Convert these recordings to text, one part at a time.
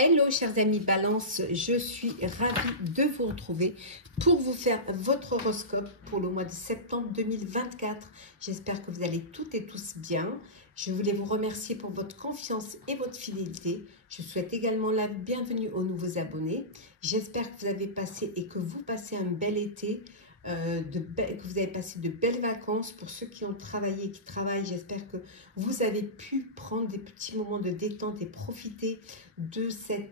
Hello chers amis Balance, je suis ravie de vous retrouver pour vous faire votre horoscope pour le mois de septembre 2024. J'espère que vous allez toutes et tous bien. Je voulais vous remercier pour votre confiance et votre fidélité. Je souhaite également la bienvenue aux nouveaux abonnés. J'espère que vous avez passé et que vous passez un bel été. Que vous avez passé de belles vacances. Pour ceux qui ont travaillé et qui travaillent, j'espère que vous avez pu prendre des petits moments de détente et profiter de ces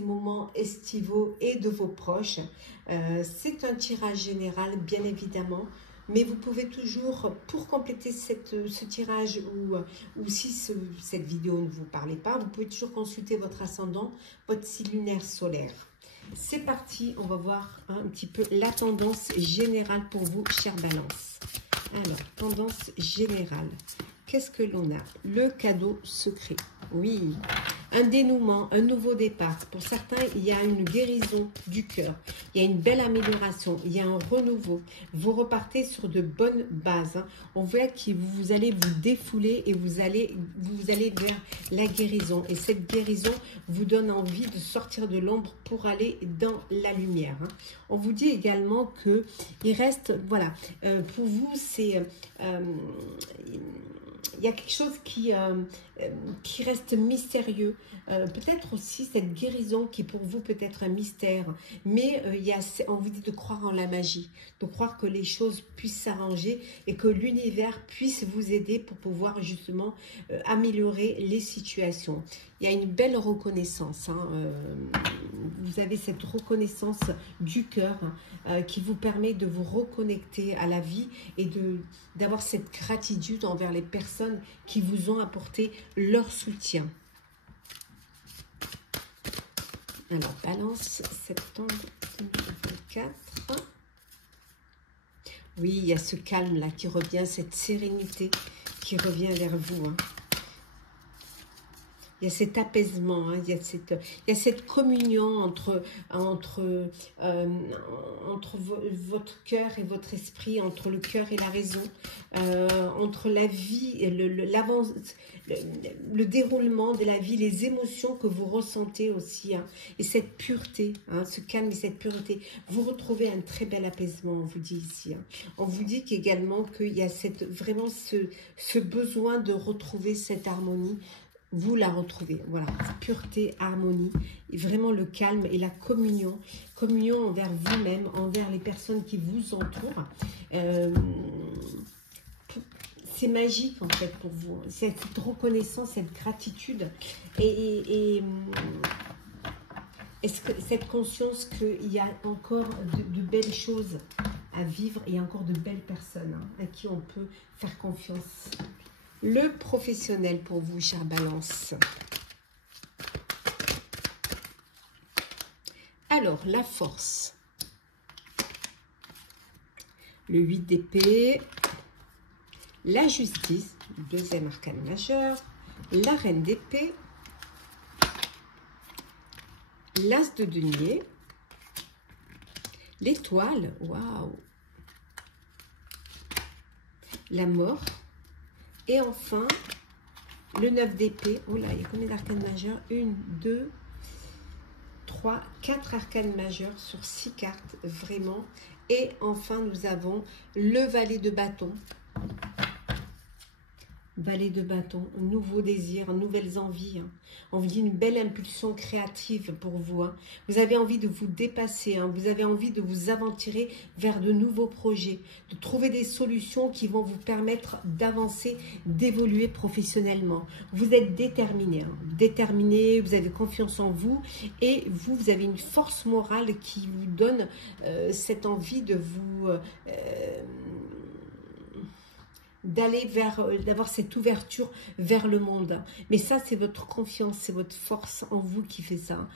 moments estivaux et de vos proches. C'est un tirage général, bien évidemment. Mais vous pouvez toujours, pour compléter ce tirage ou si cette vidéo ne vous parlait pas, vous pouvez toujours consulter votre ascendant, votre signe lunaire solaire. C'est parti, on va voir un petit peu la tendance générale pour vous, chère Balance. Alors, tendance générale. Qu'est-ce que l'on a? Le cadeau secret. Oui, un dénouement, un nouveau départ. Pour certains, il y a une guérison du cœur. Il y a une belle amélioration. Il y a un renouveau. Vous repartez sur de bonnes bases. On voit que vous allez vous défouler et vous allez vers la guérison. Et cette guérison vous donne envie de sortir de l'ombre pour aller dans la lumière. On vous dit également que il reste, voilà, pour vous, c'est... il y a quelque chose qui reste mystérieux. Peut-être aussi cette guérison qui pour vous peut être un mystère. Mais on vous dit de croire en la magie, de croire que les choses puissent s'arranger et que l'univers puisse vous aider pour pouvoir justement améliorer les situations. Il y a une belle reconnaissance. Vous avez cette reconnaissance du cœur qui vous permet de vous reconnecter à la vie et d'avoir cette gratitude envers les personnes qui vous ont apporté leur soutien. Alors, Balance, septembre 2024. Oui, il y a ce calme-là qui revient, cette sérénité qui revient vers vous. Il y a cet apaisement, il y a cette communion entre votre cœur et votre esprit, entre le cœur et la raison, entre la vie et le déroulement de la vie, les émotions que vous ressentez aussi, et cette pureté, ce calme et cette pureté. Vous retrouvez un très bel apaisement, on vous dit ici. On vous dit qu'également qu'il y a vraiment ce besoin de retrouver cette harmonie. Vous la retrouvez, voilà, pureté, harmonie, et vraiment le calme et la communion envers vous-même, envers les personnes qui vous entourent. C'est magique en fait pour vous, cette reconnaissance, cette gratitude et cette conscience qu'il y a encore de belles choses à vivre et encore de belles personnes à qui on peut faire confiance. Le professionnel pour vous, chère Balance. Alors, la force. Le 8 d'épée. La justice, deuxième arcane majeur. La reine d'épée. L'as de denier. L'étoile, waouh. La mort. Et enfin, le 9 d'épée. Oh là, il y a combien d'arcanes majeures? 1, 2, 3, 4 arcanes majeures sur 6 cartes, vraiment. Et enfin, nous avons le valet de bâton. Valet de bâton, nouveaux désirs, nouvelles envies. On vous dit une belle impulsion créative pour vous. Vous avez envie de vous dépasser, vous avez envie de vous aventurer vers de nouveaux projets, de trouver des solutions qui vont vous permettre d'avancer, d'évoluer professionnellement. Vous êtes déterminé, déterminé, vous avez confiance en vous et vous avez une force morale qui vous donne cette envie de vous... d'aller d'avoir cette ouverture vers le monde. Mais ça, c'est votre confiance, c'est votre force en vous qui fait ça.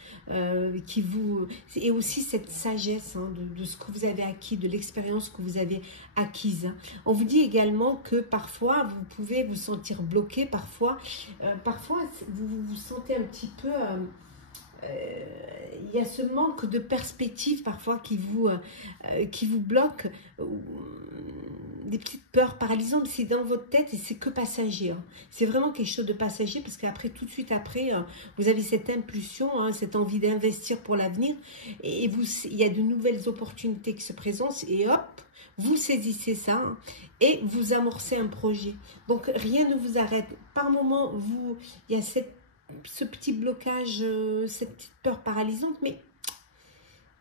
Et aussi cette sagesse de ce que vous avez acquis, de l'expérience que vous avez acquise. On vous dit également que parfois, vous pouvez vous sentir bloqué, parfois vous vous sentez un petit peu... il y a ce manque de perspective parfois qui vous bloque. des petites peurs paralysantes, c'est dans votre tête et c'est que passager. Hein. C'est vraiment quelque chose de passager parce qu'après, tout de suite après, vous avez cette impulsion, hein, cette envie d'investir pour l'avenir et vous, il y a de nouvelles opportunités qui se présentent et hop, vous saisissez ça hein, et vous amorcez un projet. Donc, rien ne vous arrête. Par moment, il y a ce petit blocage, cette petite peur paralysante, mais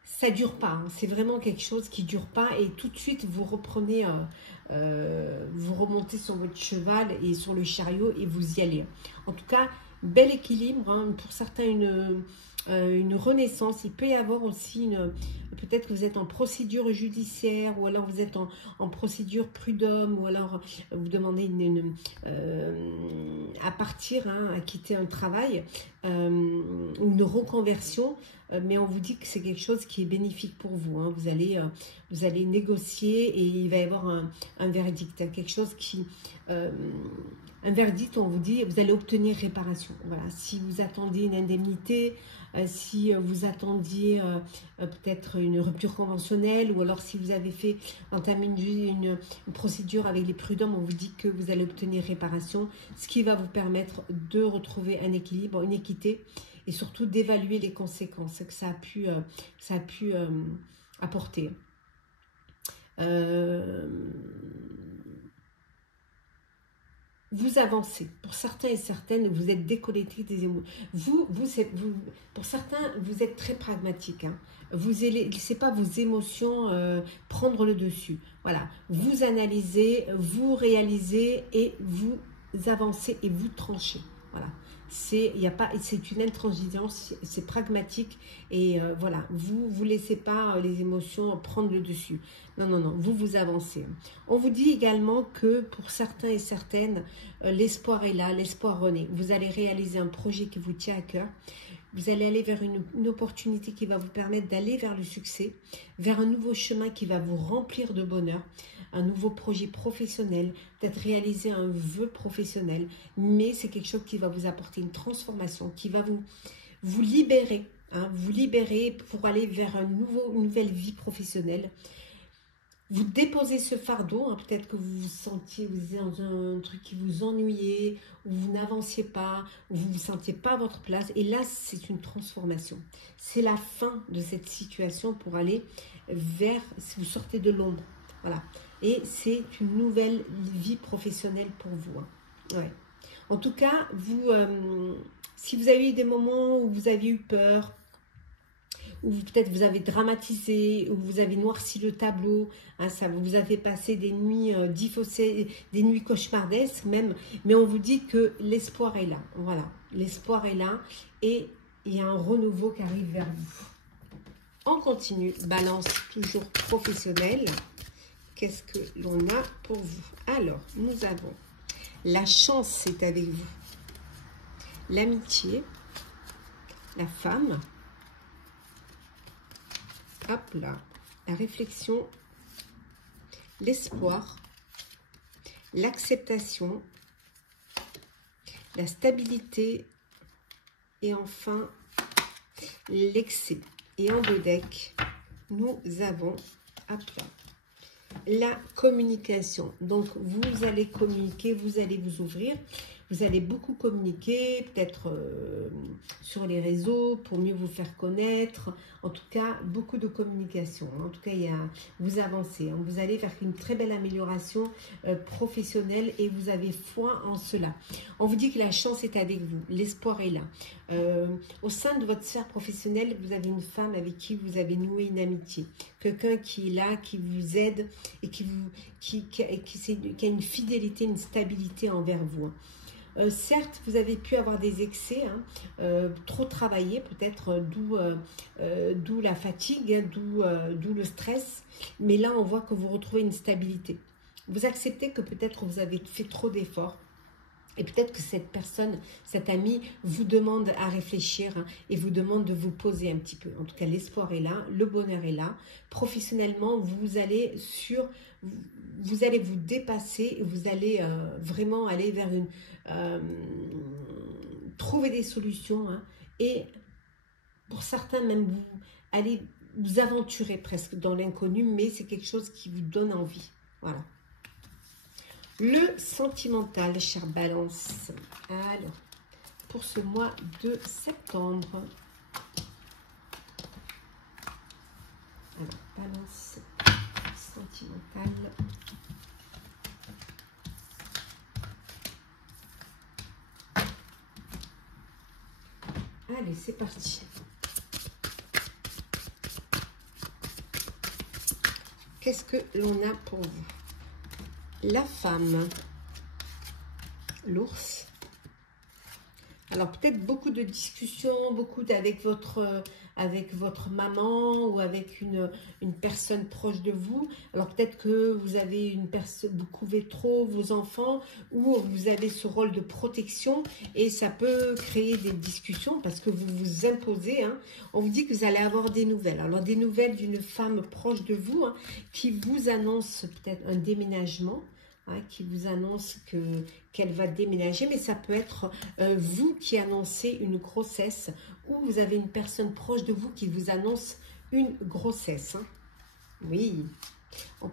ça dure pas, hein. C'est vraiment quelque chose qui dure pas et tout de suite vous reprenez, vous remontez sur votre cheval et sur le chariot et vous y allez. En tout cas, bel équilibre, hein. Pour certains une renaissance. Il peut y avoir aussi peut-être que vous êtes en procédure judiciaire ou alors vous êtes en procédure prud'homme ou alors vous demandez à partir, hein, à quitter un travail ou une reconversion. Mais on vous dit que c'est quelque chose qui est bénéfique pour vous. Hein. Vous allez négocier et il va y avoir un verdict, hein, quelque chose qui... un verdict, on vous dit, vous allez obtenir réparation. Voilà. Si vous attendiez une indemnité, si vous attendiez peut-être une rupture conventionnelle, ou alors si vous avez entamé une procédure avec les prud'hommes, on vous dit que vous allez obtenir réparation, ce qui va vous permettre de retrouver un équilibre, une équité, et surtout d'évaluer les conséquences que ça a pu apporter. Vous avancez. Pour certains et certaines, vous êtes déconnectés des émotions. Pour certains, vous êtes très pragmatique. Hein. Vous ne laissez pas vos émotions prendre le dessus. Voilà. Vous analysez, vous réalisez et vous avancez et vous tranchez. Voilà. C'est une intransigeance, c'est pragmatique et voilà, vous laissez pas les émotions prendre le dessus. Non, non, non, vous avancez. On vous dit également que pour certains et certaines, l'espoir est là, l'espoir renaît. Vous allez réaliser un projet qui vous tient à cœur. Vous allez aller vers une opportunité qui va vous permettre d'aller vers le succès, vers un nouveau chemin qui va vous remplir de bonheur, un nouveau projet professionnel, peut-être réaliser un vœu professionnel, mais c'est quelque chose qui va vous apporter une transformation, qui va vous libérer, hein, vous libérer pour aller vers une nouvelle vie professionnelle. Vous déposez ce fardeau, hein, peut-être que vous étiez dans un truc qui vous ennuyait, ou vous n'avanciez pas, ou vous ne vous sentiez pas à votre place. Et là, c'est une transformation. C'est la fin de cette situation pour aller vers, si vous sortez de l'ombre. Voilà. Et c'est une nouvelle vie professionnelle pour vous. Hein. Ouais. En tout cas, si vous avez eu des moments où vous avez eu peur, ou peut-être vous avez dramatisé, ou vous avez noirci le tableau, hein, ça vous avez passé des nuits difficile, des nuits cauchemardesques même, mais on vous dit que l'espoir est là, voilà, l'espoir est là, et il y a un renouveau qui arrive vers vous. On continue, balance toujours professionnelle, qu'est-ce que l'on a pour vous? Alors, nous avons la chance, c'est avec vous, l'amitié, la femme, hop là, la réflexion, l'espoir, l'acceptation, la stabilité et enfin l'excès. Et en deux decks, nous avons, hop là, la communication. Donc, vous allez communiquer, vous allez vous ouvrir. Vous allez beaucoup communiquer, peut-être sur les réseaux, pour mieux vous faire connaître. En tout cas, beaucoup de communication. En tout cas, vous avancez. Hein. Vous allez vers une très belle amélioration professionnelle et vous avez foi en cela. On vous dit que la chance est avec vous. L'espoir est là. Au sein de votre sphère professionnelle, vous avez une femme avec qui vous avez noué une amitié. Quelqu'un qui est là, qui vous aide et qui a une fidélité, une stabilité envers vous. Certes, vous avez pu avoir des excès, hein, trop travaillé peut-être, d'où la fatigue, hein, d'où le stress. Mais là, on voit que vous retrouvez une stabilité. Vous acceptez que peut-être vous avez fait trop d'efforts. Et peut-être que cette personne, cet ami, vous demande à réfléchir hein, et vous demande de vous poser un petit peu. En tout cas, l'espoir est là, le bonheur est là. Professionnellement, vous allez vous dépasser et vous allez vraiment aller vers trouver des solutions. Hein, et pour certains, même vous allez vous aventurer presque dans l'inconnu, mais c'est quelque chose qui vous donne envie. Voilà. Le sentimental, chère Balance. Alors, pour ce mois de septembre. Alors, Balance sentimentale. Allez, c'est parti. Qu'est-ce que l'on a pour vous? La femme, l'ours. Alors peut-être beaucoup de discussions, beaucoup avec votre maman ou avec une personne proche de vous. Alors peut-être que vous avez une personne, vous couvez trop vos enfants ou vous avez ce rôle de protection et ça peut créer des discussions parce que vous vous imposez. Hein. On vous dit que vous allez avoir des nouvelles. Alors des nouvelles d'une femme proche de vous hein, qui vous annonce peut-être un déménagement. Hein, qui vous annonce qu'elle va déménager, mais ça peut être vous qui annoncez une grossesse ou vous avez une personne proche de vous qui vous annonce une grossesse. Hein. Oui,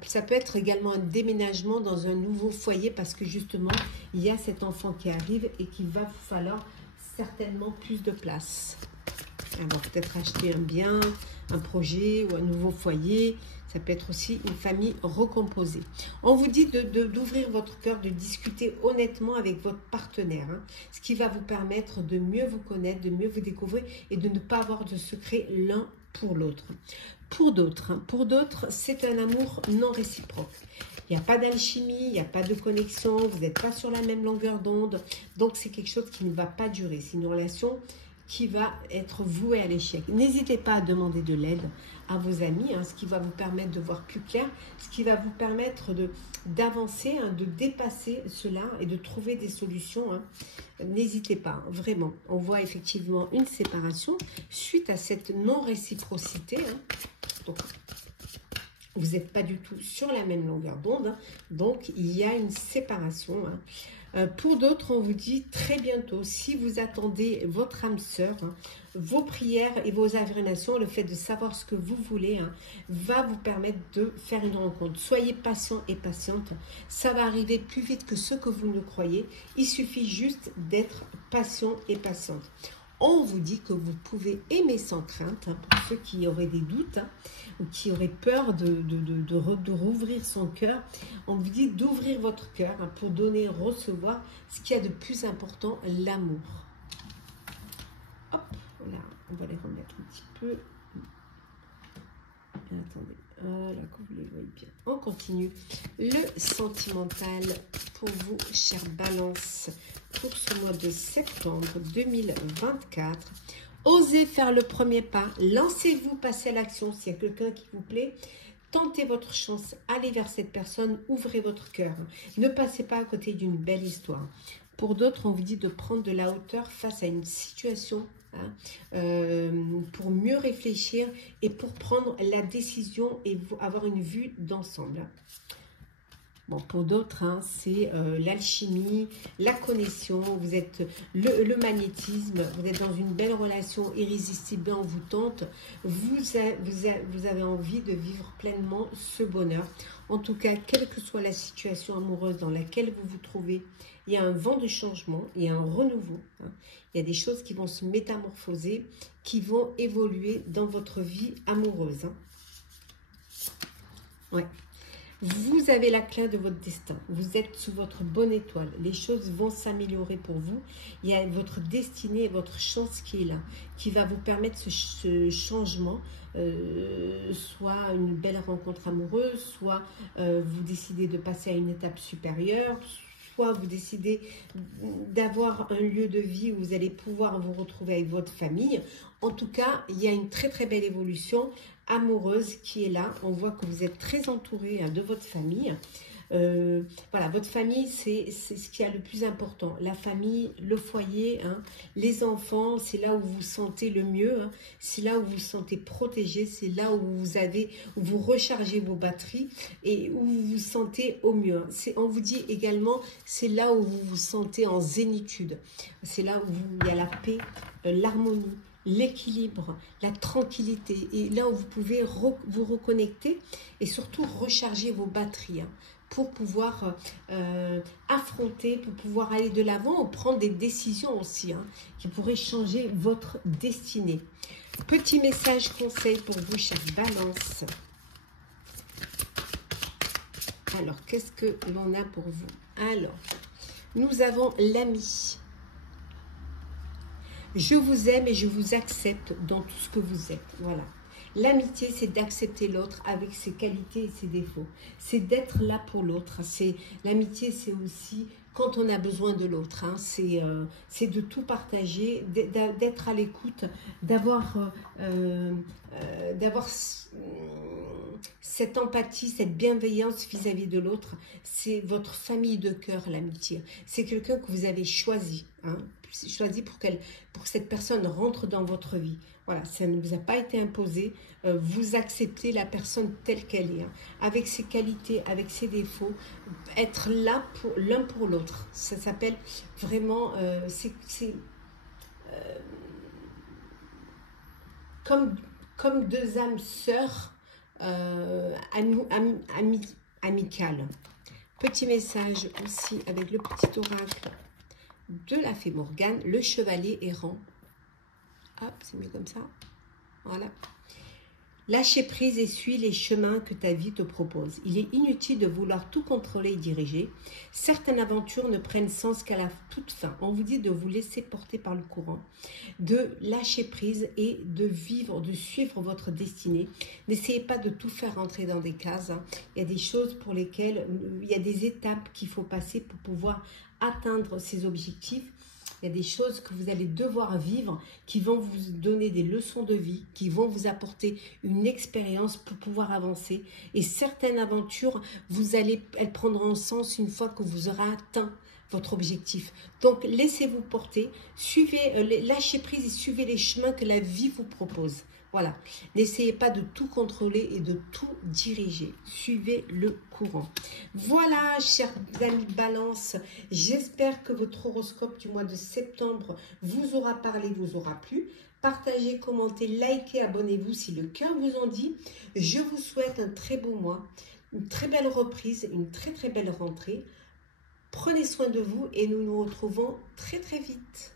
ça peut être également un déménagement dans un nouveau foyer parce que justement, il y a cet enfant qui arrive et qu'il va vous falloir certainement plus de place. Alors peut-être acheter un bien, un projet ou un nouveau foyer. Ça peut être aussi une famille recomposée. On vous dit d'ouvrir votre cœur, de discuter honnêtement avec votre partenaire. Hein, ce qui va vous permettre de mieux vous connaître, de mieux vous découvrir et de ne pas avoir de secret l'un pour l'autre. Pour d'autres, c'est un amour non réciproque. Il n'y a pas d'alchimie, il n'y a pas de connexion, vous n'êtes pas sur la même longueur d'onde. Donc c'est quelque chose qui ne va pas durer. C'est une relation qui va être voué à l'échec. N'hésitez pas à demander de l'aide à vos amis, hein, ce qui va vous permettre de voir plus clair, ce qui va vous permettre d'avancer, hein, de dépasser cela et de trouver des solutions. Hein. N'hésitez pas, hein, vraiment. On voit effectivement une séparation suite à cette non-réciprocité. Hein. Donc, vous n'êtes pas du tout sur la même longueur d'onde. Hein. Donc, il y a une séparation. Hein. Pour d'autres, on vous dit très bientôt, si vous attendez votre âme sœur, hein, vos prières et vos affirmations, le fait de savoir ce que vous voulez, hein, va vous permettre de faire une rencontre. Soyez patient et patiente, ça va arriver plus vite que ce que vous ne croyez. Il suffit juste d'être patient et patiente. On vous dit que vous pouvez aimer sans crainte, hein, pour ceux qui auraient des doutes hein, ou qui auraient peur de rouvrir son cœur. On vous dit d'ouvrir votre cœur hein, pour donner et recevoir ce qu'il y a de plus important, l'amour. Hop, voilà, on va les remettre un petit peu. Attendez, voilà, que vous les voyez bien. On continue. Le sentimental pour vous, chère Balance, pour ce mois de septembre 2024. Osez faire le premier pas. Lancez-vous, passez à l'action. S'il y a quelqu'un qui vous plaît, tentez votre chance. Allez vers cette personne. Ouvrez votre cœur. Ne passez pas à côté d'une belle histoire. Pour d'autres, on vous dit de prendre de la hauteur face à une situation. Hein, pour mieux réfléchir et pour prendre la décision et avoir une vue d'ensemble. Bon, pour d'autres, hein, c'est l'alchimie, la connexion, vous êtes le magnétisme, vous êtes dans une belle relation irrésistible, on vous tente, vous avez envie de vivre pleinement ce bonheur. En tout cas, quelle que soit la situation amoureuse dans laquelle vous vous trouvez, il y a un vent de changement, il y a un renouveau. Hein. Il y a des choses qui vont se métamorphoser, qui vont évoluer dans votre vie amoureuse. Hein. Ouais. Vous avez la clé de votre destin. Vous êtes sous votre bonne étoile. Les choses vont s'améliorer pour vous. Il y a votre destinée et votre chance qui est là, qui va vous permettre ce changement, soit une belle rencontre amoureuse, soit vous décidez de passer à une étape supérieure, soit vous décidez d'avoir un lieu de vie où vous allez pouvoir vous retrouver avec votre famille. En tout cas, il y a une très très belle évolution amoureuse qui est là. On voit que vous êtes très entouré hein, de votre famille. Voilà, votre famille, c'est ce qui est le plus important. La famille, le foyer, hein, les enfants, c'est là où vous vous sentez le mieux. Hein, c'est là où vous vous sentez protégé. C'est là où vous rechargez vos batteries et où vous vous sentez au mieux. Hein. On vous dit également, c'est là où vous vous sentez en zénitude. C'est là où il y a la paix, l'harmonie, l'équilibre, la tranquillité. Et là où vous pouvez vous reconnecter et surtout recharger vos batteries. Hein, pour pouvoir affronter, pour pouvoir aller de l'avant ou prendre des décisions aussi, hein, qui pourraient changer votre destinée. Petit message conseil pour vous, chère Balance. Alors, qu'est-ce que l'on a pour vous? Alors, nous avons l'ami. Je vous aime et je vous accepte dans tout ce que vous êtes. Voilà. L'amitié, c'est d'accepter l'autre avec ses qualités et ses défauts. C'est d'être là pour l'autre. L'amitié, c'est aussi quand on a besoin de l'autre. Hein. C'est de tout partager, d'être à l'écoute, d'avoir cette empathie, cette bienveillance vis-à-vis de l'autre. C'est votre famille de cœur, l'amitié. C'est quelqu'un que vous avez choisi, hein, choisi pour que cette personne rentre dans votre vie. Voilà, ça ne vous a pas été imposé. Vous acceptez la personne telle qu'elle est, hein, avec ses qualités, avec ses défauts. Être là pour l'un pour l'autre. Ça s'appelle vraiment... comme deux âmes sœurs amicales. Petit message aussi avec le petit oracle de la fée Morgane, le chevalier errant. Hop, c'est mieux comme ça. Voilà. Lâchez prise et suis les chemins que ta vie te propose. Il est inutile de vouloir tout contrôler et diriger. Certaines aventures ne prennent sens qu'à la toute fin. On vous dit de vous laisser porter par le courant, de lâcher prise et de vivre, de suivre votre destinée. N'essayez pas de tout faire rentrer dans des cases. Il y a des choses pour lesquelles, il y a des étapes qu'il faut passer pour pouvoir atteindre ses objectifs. Il y a des choses que vous allez devoir vivre qui vont vous donner des leçons de vie, qui vont vous apporter une expérience pour pouvoir avancer. Et certaines aventures, elles prendront sens une fois que vous aurez atteint votre objectif. Donc, laissez-vous porter, lâchez prise et suivez les chemins que la vie vous propose. Voilà, n'essayez pas de tout contrôler et de tout diriger. Suivez le courant. Voilà, chers amis Balance, j'espère que votre horoscope du mois de septembre vous aura parlé, vous aura plu. Partagez, commentez, likez, abonnez-vous si le cœur vous en dit. Je vous souhaite un très beau mois, une très belle reprise, une très très belle rentrée. Prenez soin de vous et nous nous retrouvons très très vite.